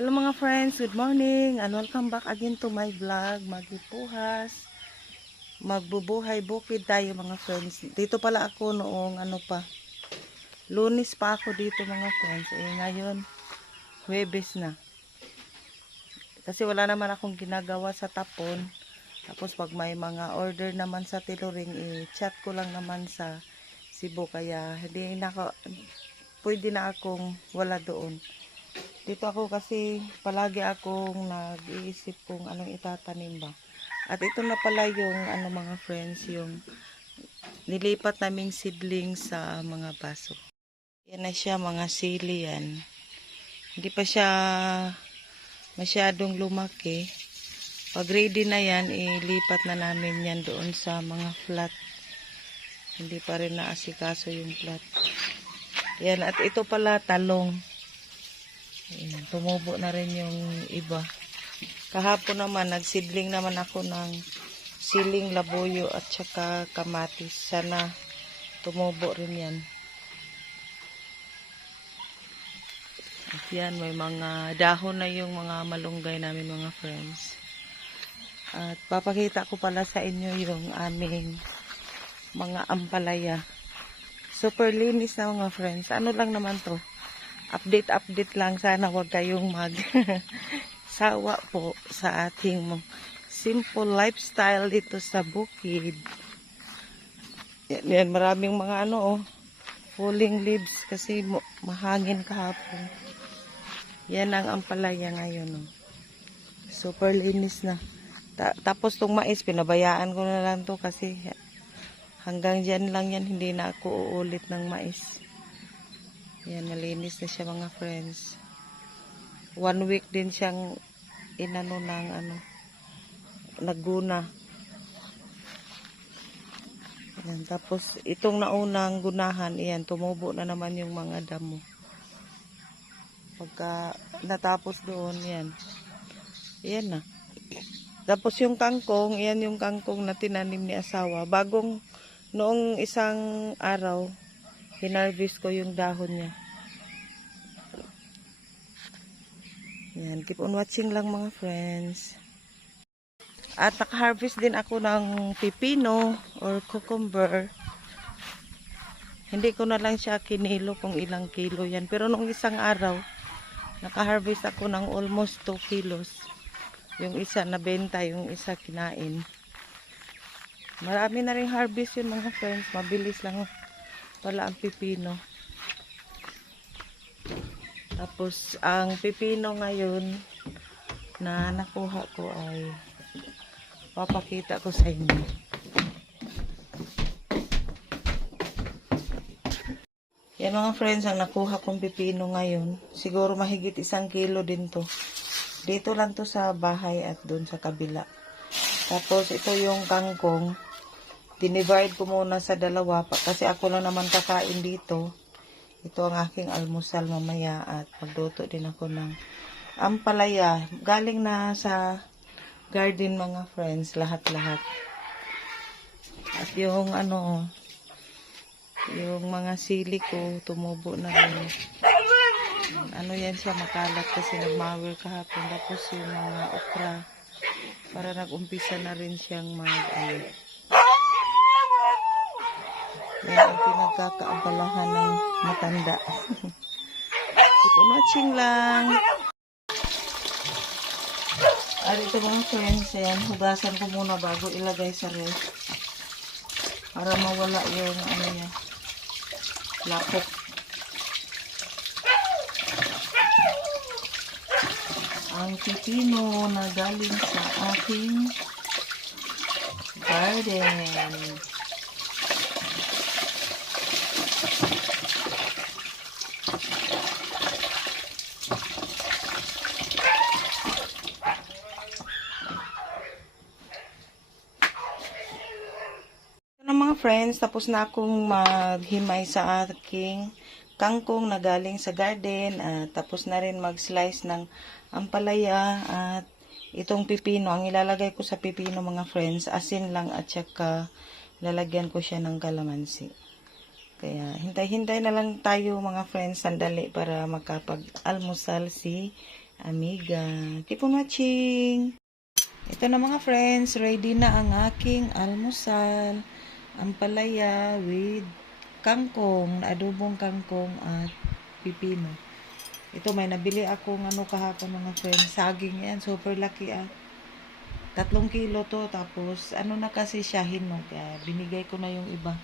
Hello mga friends, good morning and welcome back again to my vlog. Magipuhas, magbubuhay bukid tayo mga friends. Dito pala ako noong Lunes pa ako dito mga friends. Ngayon, Huwebes na. Kasi wala naman akong ginagawa sa tapon. Tapos pag may mga order naman sa tiluring, i-chat ko lang naman sa Cebu. Kaya pwede na akong wala doon. Dito ako kasi palagi akong nag-iisip kung anong itatanim ba. At ito na pala yung mga friends, yung nilipat naming seedling sa mga baso. Yan na siya, mga sili yan. Hindi pa siya masyadong lumaki. Pag ready na yan, ilipat na namin yan doon sa mga flat. Hindi pa rin naasikaso yung flat. Yan, at ito pala talong. Ayan, tumubo na rin yung iba. Kahapon naman, nagsidling naman ako ng siling labuyo at saka kamatis. Sana tumubo rin yan. At yan, may mga dahon na yung mga malunggay namin mga friends. At papakita ko pala sa inyo yung aming mga ampalaya. Super linis na mga friends. Ano lang naman to? Update lang, sana wag kayong sawa po sa ating simple lifestyle dito sa bukid. Yan, maraming mga falling leaves kasi mahangin kahapon. Yan ang ampalaya ngayon. Super linis na. Tapos tong mais, pinabayaan ko na lang to kasi hanggang dyan lang yan, hindi na ako uulit ng mais. Yan, malinis na siya mga friends. 1 week din siyang nagguna. Yan, tapos itong naunang gunahan, yan, tumubo na naman yung mga damo. Pagka natapos doon, yan. Yan na. Tapos yung kangkong, yan yung kangkong na tinanim ni asawa. Noong isang araw, hinarvest ko yung dahon niya. Yan, keep on watching lang mga friends. At naka-harvest din ako ng pipino or cucumber. Hindi ko na lang siya kinilo kung ilang kilo yan. Pero noong isang araw, naka-harvest ako ng almost 2 kilos. Yung isa nabenta, yung isa kinain. Marami na rin harvest yun mga friends. Mabilis lang pala ang pipino. Tapos ang pipino ngayon na nakuha ko ay papakita ko sa inyo. Yan mga friends, ang nakuha kong pipino ngayon. Siguro mahigit 1 kilo din to. Dito lang to sa bahay at doon sa kabila. Tapos ito yung kangkong. Dinivide ko muna sa dalawa kasi ako lang naman kakain dito. Ito ang aking almusal mamaya at magluto din ako ng ampalaya. Galing na sa garden mga friends, lahat-lahat. At yung yung mga sili ko tumubo na rin. Yan siya, makalat kasi nagmawir kahapon. Tapos yung mga okra, para nag-umpisa na rin siyang yan ang pinagkakaabalahan ng matanda. Keep on watching lang. At ito mga friends, ayan, hugasan ko muna bago ilagay sa ref. Para mawala yung niya, lapok. Ang pipino na galing sa aking garden. Mga friends, tapos na akong maghimay sa aking kangkong na galing sa garden. Tapos na rin mag-slice ng ampalaya at itong pipino. Ang ilalagay ko sa pipino mga friends, asin lang at saka lalagyan ko siya ng kalamansi. Kaya hintay-hintay na lang tayo mga friends, sandali para makapag-almusal si amiga. Keep on watching. Ito na mga friends, ready na ang aking almusal. Ampalaya with kangkong, adobong kangkong at pipino. Ito may nabili akong kahapon mga friends, saging yan, super laki 3 kilo to, tapos na kasi siya hinog, binigay ko na yung iba.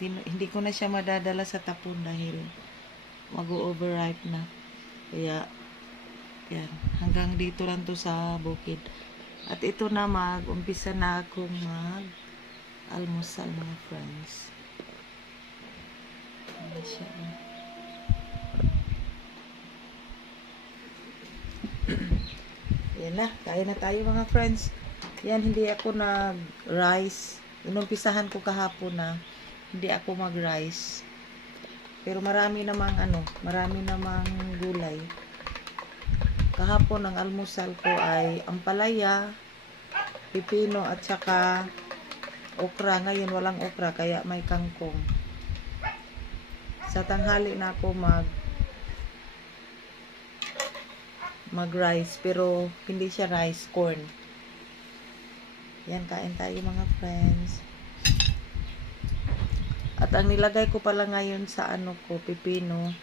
Hindi ko na siya madadala sa tapon dahil mag-overripe na. Kaya yan, hanggang dito lang to sa bukid. At ito na, mag-umpisa na akong mag-almusal mga friends. Ano siya, Yan na, kain na tayo mga friends. Yan, hindi ako nag-rice. Inumpisahan ko kahapon na hindi ako mag-rice. Pero marami namang gulay. Kahapon ang almusal ko ay ampalaya, pipino at saka okra. Ngayon walang okra kaya may kangkong. Sa tanghali na ako mag-rice pero hindi siya rice, corn. Yan, kain tayo mga friends. At ang nilagay ko pala ngayon sa pipino,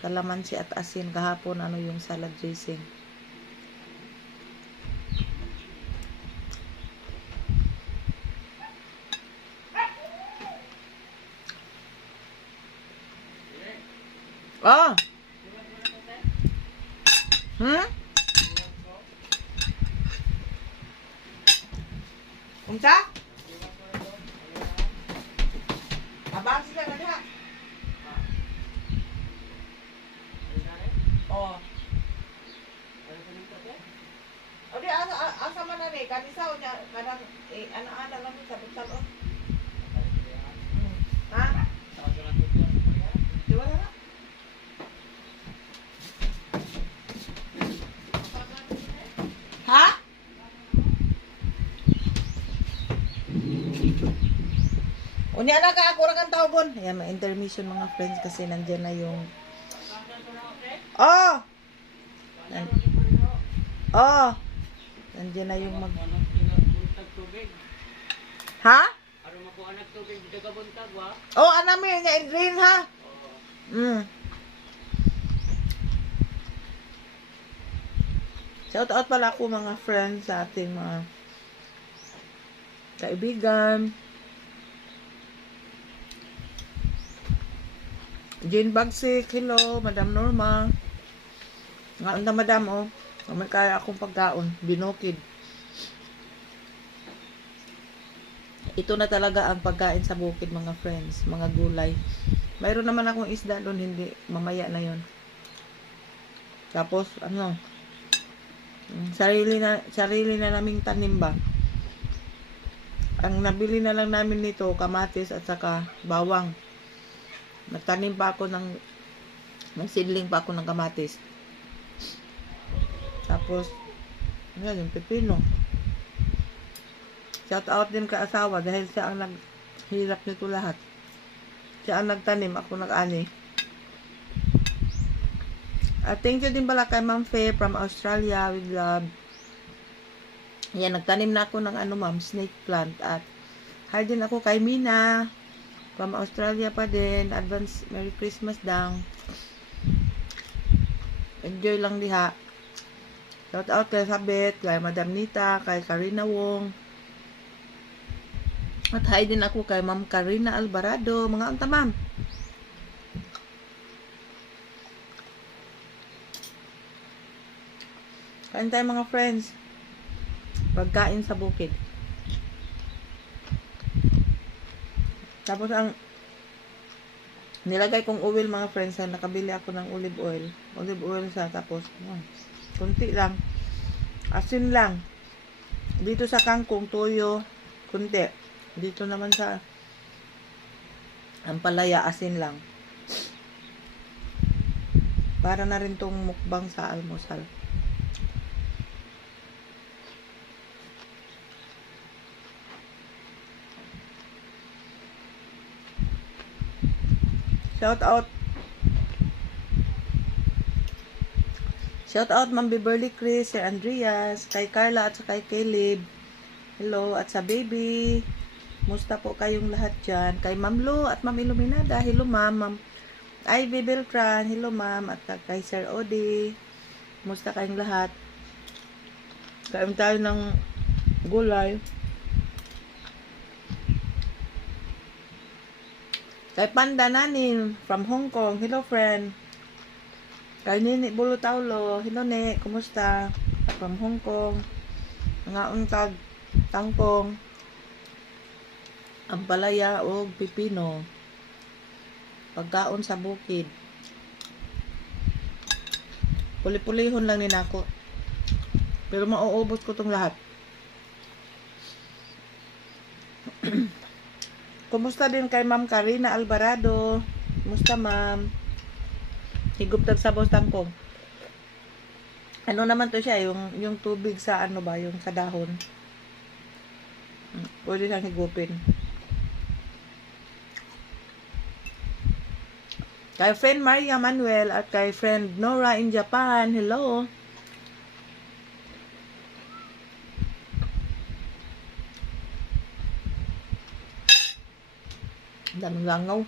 kalamansi at asin. Kahapon yung salad dressing. Oh! Unsa? Abang sila na diha. Oh. Odi asa man na ni kanisa nya kadang ana-ana lang sa salon. Ha? Diwa na. Ha? Unya na ka ako ra kan tawgon. Ayan, may intermission mga friends kasi nandiyan na yung nandiyan na yung Ha? Aron mako anak tubig dito ka buntag wa? Anami nya Indrin ha. Shout out pala ako mga friends sa ating mga kaibigan. Jane Bagsik, hello, Madam Norma. Nga anda madam may kaya akong pagkaon, binukid. Ito na talaga ang pagkain sa bukid mga friends, mga gulay. Mayroon naman akong isda doon, hindi, mamaya na yon. Tapos, sarili na naming tanim ba. Ang nabili na lang namin nito, kamatis at saka bawang. Nagtanim pa ako may seedling pa ako ng kamatis. Tapos, yung pepino. Shout out din ka asawa dahil siya ang naghirap nito lahat. Siya ang nagtanim, ako nag-ani. At thank you din pala kay Ma'am Faye from Australia with love. Yan, nagtanim na ako ng ma'am, snake plant. At hi din ako kay Mina from Australia pa din. Advance Merry Christmas dang. Enjoy lang diha. Shout out kay Sabet, kay Madam Nita, kay Karina Wong. At hi din ako kay Ma'am Karina Alvarado. Mga anta ma'am. Kain tayo mga friends. Pagkain sa bukid. Tapos ang nilagay kong oil mga friends, nakabili ako ng olive oil. Olive oil tapos kunti lang. Asin lang. Dito sa kangkong, toyo, kunti. Dito naman sa ampalaya, asin lang. Para na rin tong mukbang sa almusal. Shout out Ma'am Beverly Chris, Sir Andreas, kay Carla at sa kay Caleb. Hello, at sa baby. Musta po kayong lahat dyan? Kay Ma'am Lu at Ma'am Iluminada. Hello ma'am. Ma'am Ivy Beltran. Hello ma'am. At kay Sir Odi. Musta kayong lahat? Kain tayo ng gulay. Kay Panda Nanin from Hong Kong. Hello friend. Kay Nini Bulutaulo. Hello ne. Kumusta? From Hong Kong. Mga untag tangkong. Ampalaya o pipino. Pagkaon sa bukid. Puli-pulihon lang din ako. Pero mauubos ko tong lahat. Kumusta din kay Ma'am Karina Alvarado? Kumusta ma'am? Higop tagsabaw tangkong. Ano naman to siya? Yung tubig sa ano ba? Yung sa dahon. Pwede siyang higupin. Kay friend Maria Manuel at kay friend Nora in Japan. Hello. Daming langaw.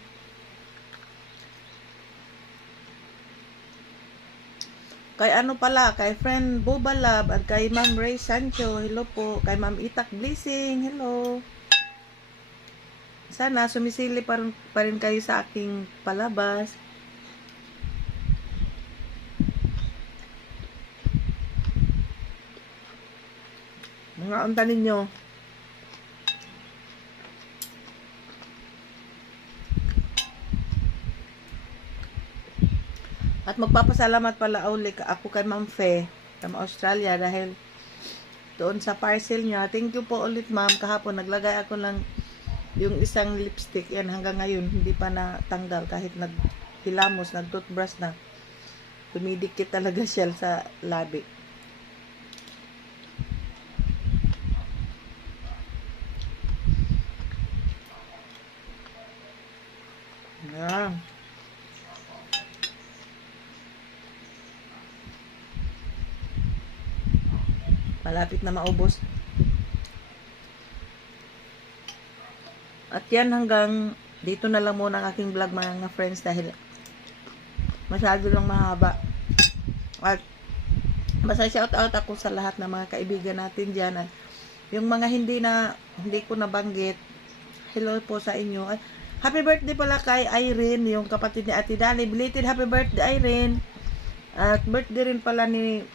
Kay ano pala, kay friend Boba Lab at kay Ma'am Ray Sancho. Hello po. Kay Ma'am Itak Blessing. Hello. Sana sumisili pa rin kayo sa aking palabas. Mga unta ninyo. At magpapasalamat pala ulit ako kay Ma'am Fe from Australia dahil doon sa parcel niya. Thank you po ulit ma'am. Kahapon naglagay ako lang yung isang lipstick. Yan hanggang ngayon hindi pa natanggal kahit naghilamos, nag-toothbrush na. Dumidikit talaga siya sa labi. Yan. Malapit na maubos. At yan hanggang dito na lang muna ang aking vlog mga friends dahil masyado lang mahaba. At basta shout out ako sa lahat ng mga kaibigan natin dyan. At yung mga hindi ko nabanggit, hello po sa inyo. At happy birthday pala kay Irene, yung kapatid ni Ate Dali. Belated happy birthday Irene. At birthday rin pala ni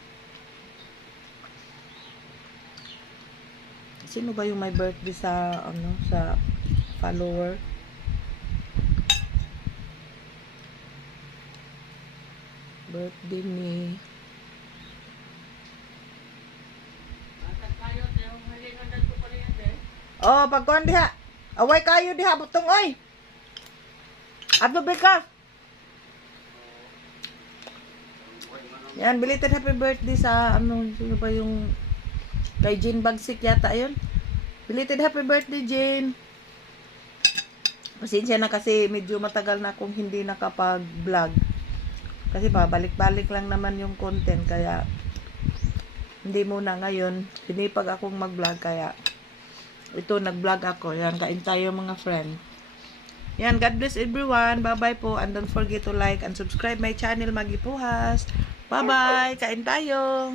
sino ba yung may birthday sa sa follower? Birthday ni oh, pagkuhan diha. Away kayo diha butong oy. Ato bekas. Yan, belated happy birthday sa sino ba yung kay Jane Bagsik yata yun. Belated happy birthday Jane. Pasensya na kasi medyo matagal na akong hindi nakapag-vlog. Kasi balik-balik lang naman yung content kaya hindi muna ngayon. Sinipag akong mag-vlog kaya ito nag-vlog ako. Yan, kain tayo mga friend. Yan, God bless everyone. Bye-bye po. And don't forget to like and subscribe my channel Maggie Puhas. Bye-bye. Kain tayo.